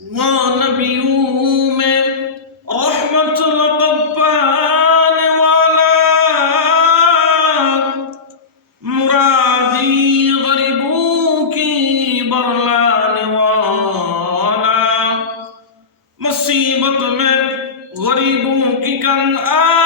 वो नबियों में रहमतुल पाने वाला, मुरादी गरीबों की बरलाने वाला, मुसीबत में गरीबों की कंधा